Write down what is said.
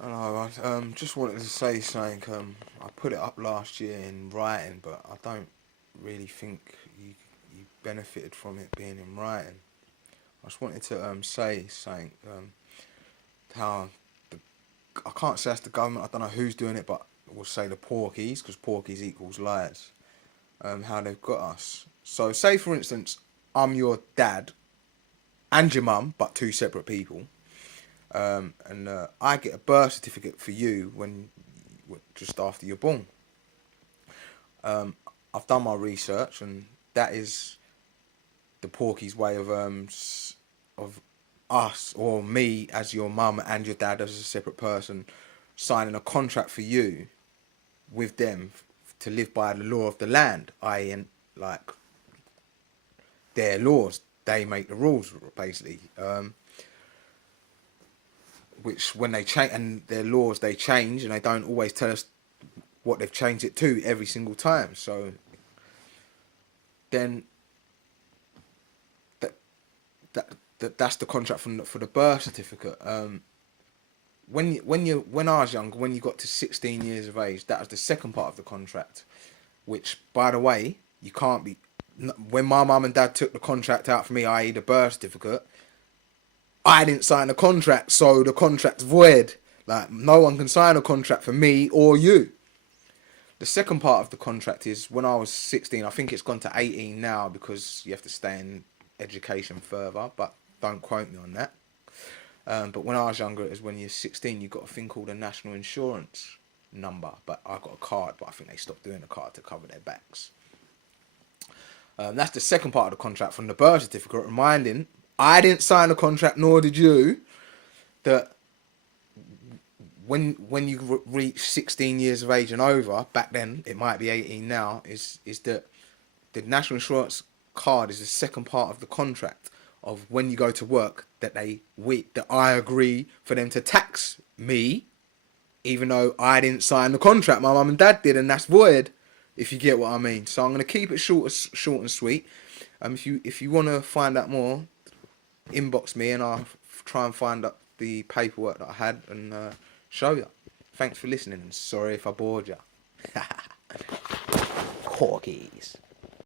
Hello, I just wanted to say something. I put it up last year in writing, but I don't really think you benefited from it being in writing. I just wanted to say something. How the, I can't say it's the government. I don't know who's doing it, but we'll say the porkies because porkies equals liars. How they've got us. So say for instance, I'm your dad and your mum, but two separate people. And I get a birth certificate for you when just after you're born. Um, I've done my research, and that is the Porky's way of us or me as your mum and your dad as a separate person signing a contract for you with them to live by the law of the land, i.e., like their laws. They make the rules basically. Which when they change and their laws they change and they don't always tell us what they've changed it to every single time. So then that that's the contract for the birth certificate. When I was young, when you got to 16 years of age, that was the second part of the contract. Which, by the way, you can't be. When my mum and dad took the contract out for me, i.e., the birth certificate, I didn't sign the contract, so the contract's void. Like no one can sign a contract for me or you. The second part of the contract is when I was 16. I think it's gone to 18 now because you have to stay in education further, but don't quote me on that. But when I was younger, it was when you're 16, you got a thing called a national insurance number. But I got a card, but I think they stopped doing the card to cover their backs. That's the second part of the contract from the birth certificate, reminding I didn't sign the contract, nor did you, that when you reach 16 years of age and over, back then it might be 18 now, is that the national insurance card is the second part of the contract of when you go to work that I agree for them to tax me, even though I didn't sign the contract. My mum and dad did, and that's void. If you get what I mean. So I'm gonna keep it short and sweet. If you want to find out more, inbox me and I'll try and find up the paperwork that I had and show you. Thanks for listening. Sorry if I bored you. Corkies.